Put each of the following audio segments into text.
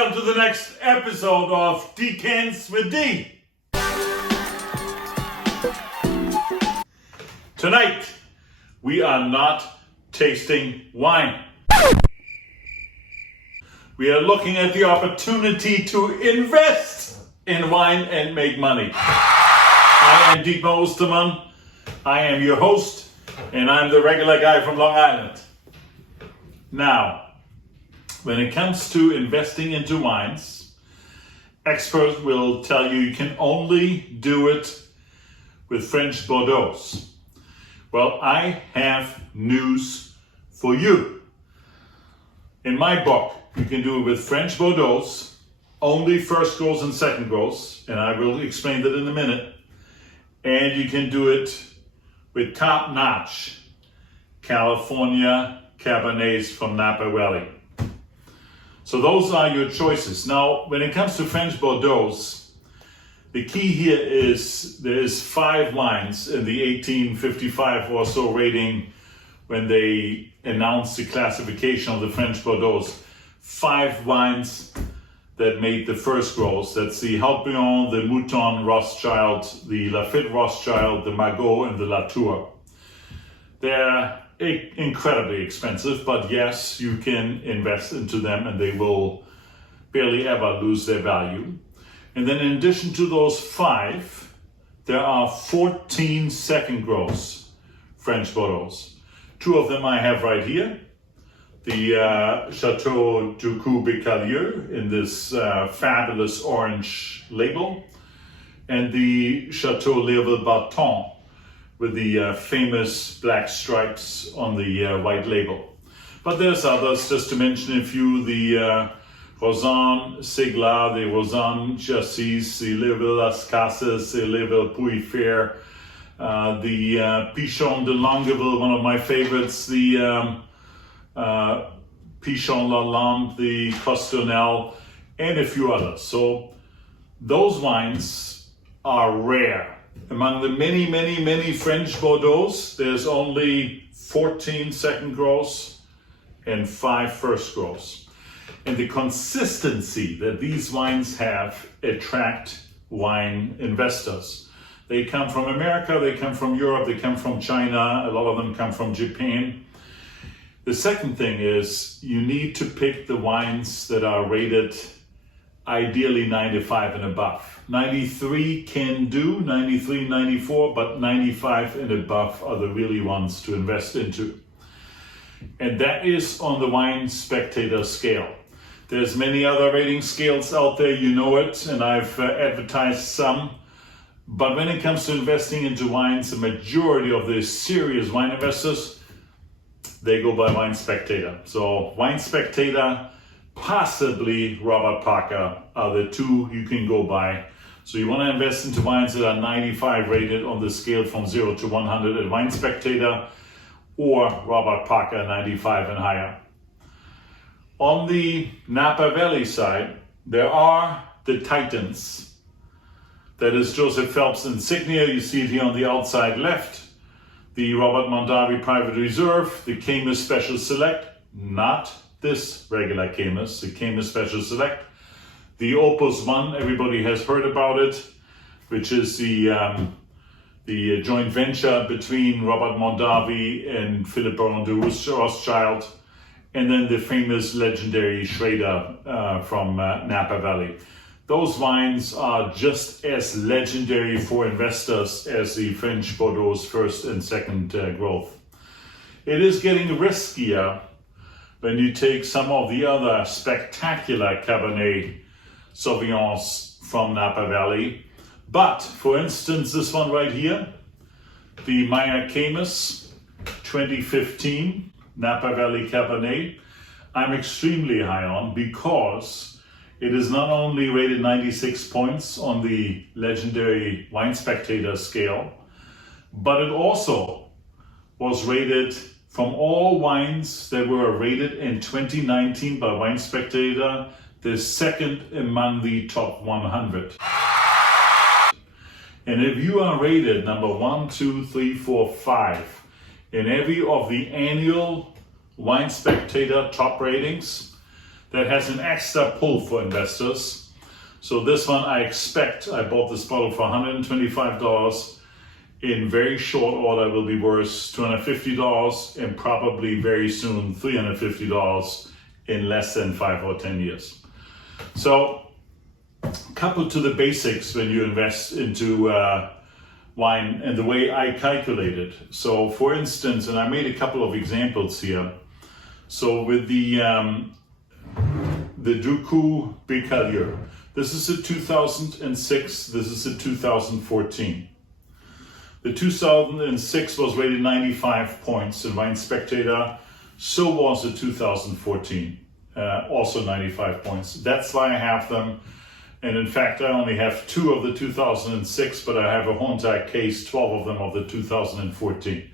welcome to the next episode of Decants with D. Tonight, we are not tasting wine. We are looking at the opportunity to invest in wine and make money. I am Dietmar. I am your host, and I'm the regular guy from Long Island. Now, when it comes to investing into wines, experts will tell you can only do it with French Bordeaux. Well, I have news for you. In my book, you can do it with French Bordeaux, only first growth and second growth, and I will explain that in a minute. And you can do it with top-notch California Cabernets from Napa Valley. So those are your choices. Now, when it comes to French Bordeaux, the key here is there's 5 wines in the 1855 or so rating when they announced the classification of the French Bordeaux. 5 wines that made the first growth. That's the Haut-Brion, the Mouton Rothschild, the Lafite Rothschild, the Margaux, and the Latour. They're incredibly expensive, but yes, you can invest into them and they will barely ever lose their value. And then in addition to those 5, there are 14 second growth French Bordeaux. 2 of them I have right here. The Chateau du Coup Bécalieu in this fabulous orange label, and the Chateau Léoville-Barton with the famous black stripes on the white label. But there's others, just to mention a few, the Rosanne Ségla, the Rosanne Chassis, the Léoville Las Casas, the Léoville Pouilly-Fer, the Pichon de Longueville, one of my favorites, the Pichon Lalande, the Costernel, and a few others. So those wines are rare. Among the many French Bordeaux, there's only 14 second growths and 5 first growths. And the consistency that these wines have attract wine investors. They come from America, they come from Europe, they come from China, a lot of them come from Japan. The second thing is you need to pick the wines that are rated ideally 95 and above. 93 can do, 93, 94, but 95 and above are the really ones to invest into. And that is on the Wine Spectator scale. There's many other rating scales out there, you know it, and I've advertised some. But when it comes to investing into wines, the majority of the serious wine investors, they go by Wine Spectator. So Wine Spectator, possibly Robert Parker are the 2 you can go by. So you want to invest into wines that are 95 rated on the scale from 0 to 100 at Wine Spectator, or Robert Parker 95 and higher. On the Napa Valley side, there are the Titans. That is Joseph Phelps insignia. You see it here on the outside left. The Robert Mondavi Private Reserve, the Caymus Special Select, not this regular Caymus, the Caymus Special Select. The Opus 1, everybody has heard about it, which is the joint venture between Robert Mondavi and Philip Baron de Rothschild, and then the famous legendary Schrader from Napa Valley. Those wines are just as legendary for investors as the French Bordeaux first and second growth. It is getting riskier when you take some of the other spectacular Cabernet Sauvignons from Napa Valley. But, for instance, this one right here, the Meyer Caymus 2015 Napa Valley Cabernet, I'm extremely high on because it is not only rated 96 points on the legendary Wine Spectator scale, but it also was rated from all wines that were rated in 2019 by Wine Spectator, the second among the top 100. And if you are rated number 1, 2, 3, 4, 5 in every of the annual Wine Spectator top ratings, that has an extra pull for investors. So this one I bought this bottle for $125. In very short order will be worth $250 and probably very soon $350 in less than 5 or 10 years. So coupled to the basics when you invest into wine and the way I calculate it. So for instance, and I made a couple of examples here. So with the Ducou Bécalieu, this is a 2006, this is a 2014. The 2006 was rated 95 points in Wine Spectator, so was the 2014, also 95 points. That's why I have them. And in fact, I only have 2 of the 2006, but I have a whole entire case, 12 of them of the 2014.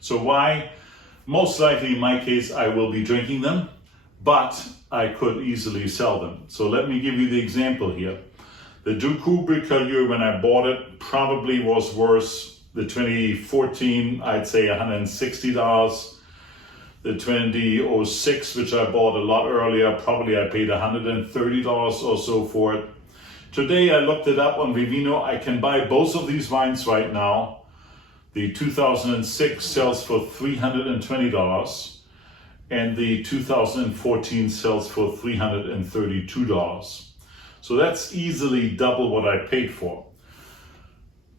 So why? Most likely in my case, I will be drinking them, but I could easily sell them. So let me give you the example here. The Ducou Bécalieu, when I bought it, probably was worth the 2014, I'd say $160. The 2006, which I bought a lot earlier, probably I paid $130 or so for it. Today I looked it up on Vivino. I can buy both of these wines right now. The 2006 sells for $320 and the 2014 sells for $332. So that's easily double what I paid for.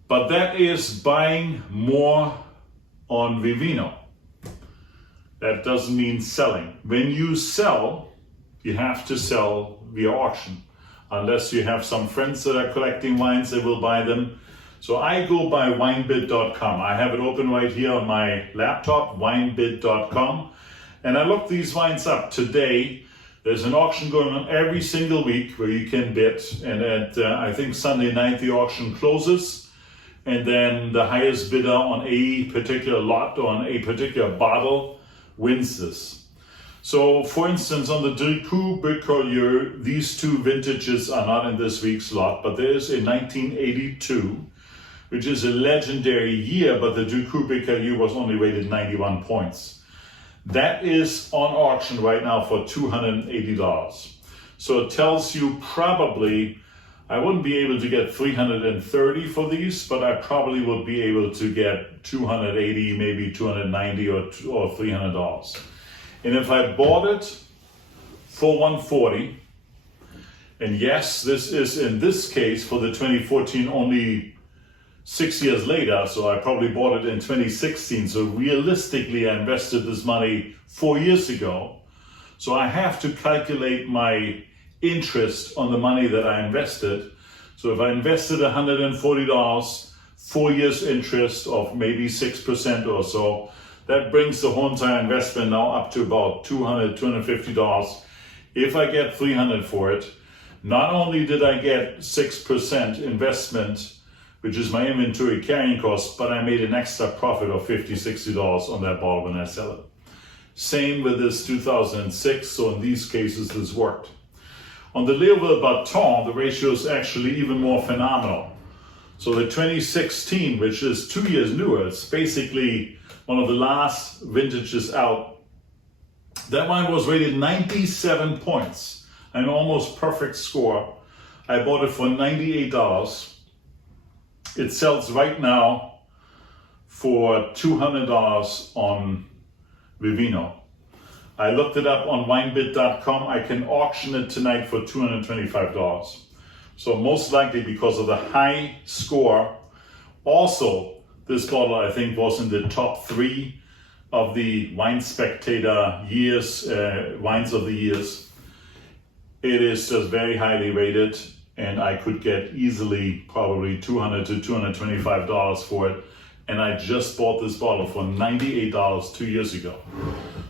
But that is buying more on Vivino. That doesn't mean selling. When you sell, you have to sell via auction. Unless you have some friends that are collecting wines, they will buy them. So I go by winebid.com. I have it open right here on my laptop, winebid.com. And I looked these wines up today. There's an auction going on every single week where you can bid. And at, I think Sunday night, the auction closes. And then the highest bidder on a particular lot or on a particular bottle wins this. So for instance, on the Ducou Bécalieu, these 2 vintages are not in this week's lot, but there is a 1982, which is a legendary year, but the Ducou Bécalieu was only rated 91 points. That is on auction right now for $280. So it tells you probably, I wouldn't be able to get 330 for these, but I probably would be able to get 280, maybe 290 or $300. And if I bought it for 140, and yes, this is in this case for the 2014 only 6 years later, so I probably bought it in 2016. So realistically, I invested this money 4 years ago. So I have to calculate my interest on the money that I invested. So if I invested $140, 4 years interest of maybe 6% or so, that brings the whole entire investment now up to about $200, $250. If I get $300 for it, not only did I get 6% investment, which is my inventory carrying cost, but I made an extra profit of $50, $60 on that bottle when I sell it. Same with this 2006, so in these cases this worked. On the Léoville Baton, the ratio is actually even more phenomenal. So the 2016, which is 2 years newer, it's basically one of the last vintages out. That wine was rated 97 points, an almost perfect score. I bought it for $98. It sells right now for $200 on Vivino. I looked it up on winebid.com. I can auction it tonight for $225. So most likely because of the high score. Also, this bottle, I think, was in the top 3 of the Wine Spectator years, wines of the years. It is just very highly rated, and I could get easily probably $200 to $225 for it. And I just bought this bottle for $98 2 years ago.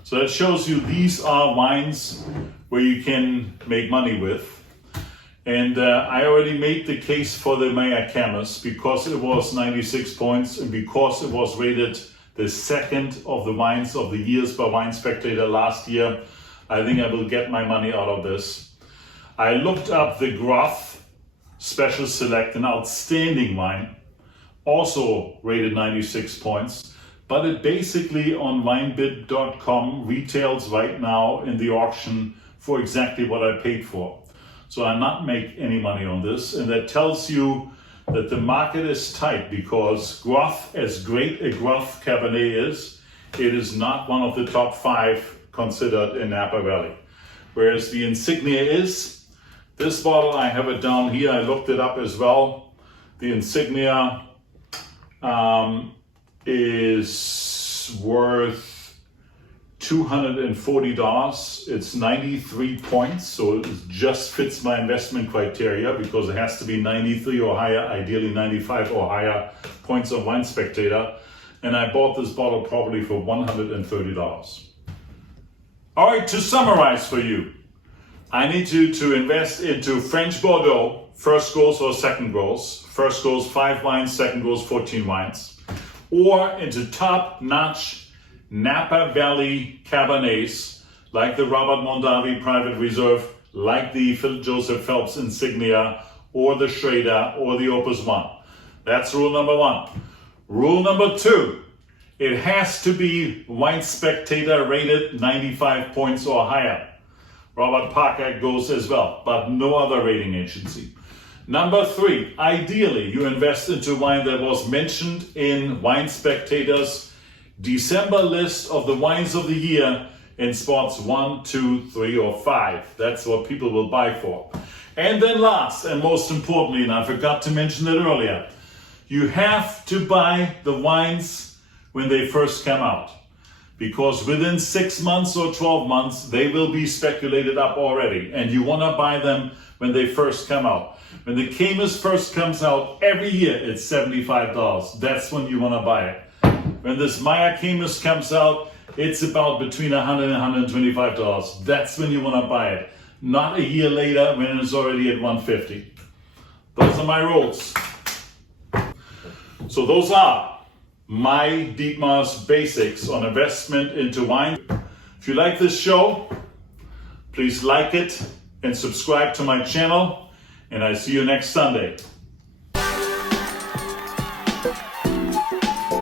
So that shows you these are wines where you can make money with. And I already made the case for the Maya Camus because it was 96 points and because it was rated the second of the wines of the years by Wine Spectator last year. I think I will get my money out of this. I looked up the Groth Special Select, an outstanding wine, also rated 96 points, but it basically on winebid.com retails right now in the auction for exactly what I paid for. So I not make any money on this, and that tells you that the market is tight, because Groth, as great a Groth Cabernet is, it is not one of the top 5 considered in Napa Valley. Whereas the Insignia is. This bottle, I have it down here, I looked it up as well. The Insignia is worth $240. It's 93 points, so it just fits my investment criteria, because it has to be 93 or higher, ideally 95 or higher points on Wine Spectator. And I bought this bottle probably for $130. All right, to summarize for you, I need you to invest into French Bordeaux, first goes or second goes. First goes 5 wines, second goes 14 wines. Or into top-notch Napa Valley Cabernets, like the Robert Mondavi Private Reserve, like the Philip Joseph Phelps Insignia, or the Schrader, or the Opus One. That's rule number 1. Rule number 2, it has to be Wine Spectator rated 95 points or higher. Robert Parker goes as well, but no other rating agency. Number 3, ideally you invest into wine that was mentioned in Wine Spectator's December list of the wines of the year in spots 1, 2, 3, or 5. That's what people will buy for. And then last and most importantly, and I forgot to mention it earlier, you have to buy the wines when they first come out. Because within 6 months or 12 months, they will be speculated up already. And you want to buy them when they first come out. When the Caymus first comes out, every year it's $75. That's when you want to buy it. When this Meyer Caymus comes out, it's about between $100 and $125. That's when you want to buy it. Not a year later when it's already at $150. Those are my rules. So those are my Dietmar's basics on investment into wine. If you like this show, please like it and subscribe to my channel, and I see you next Sunday.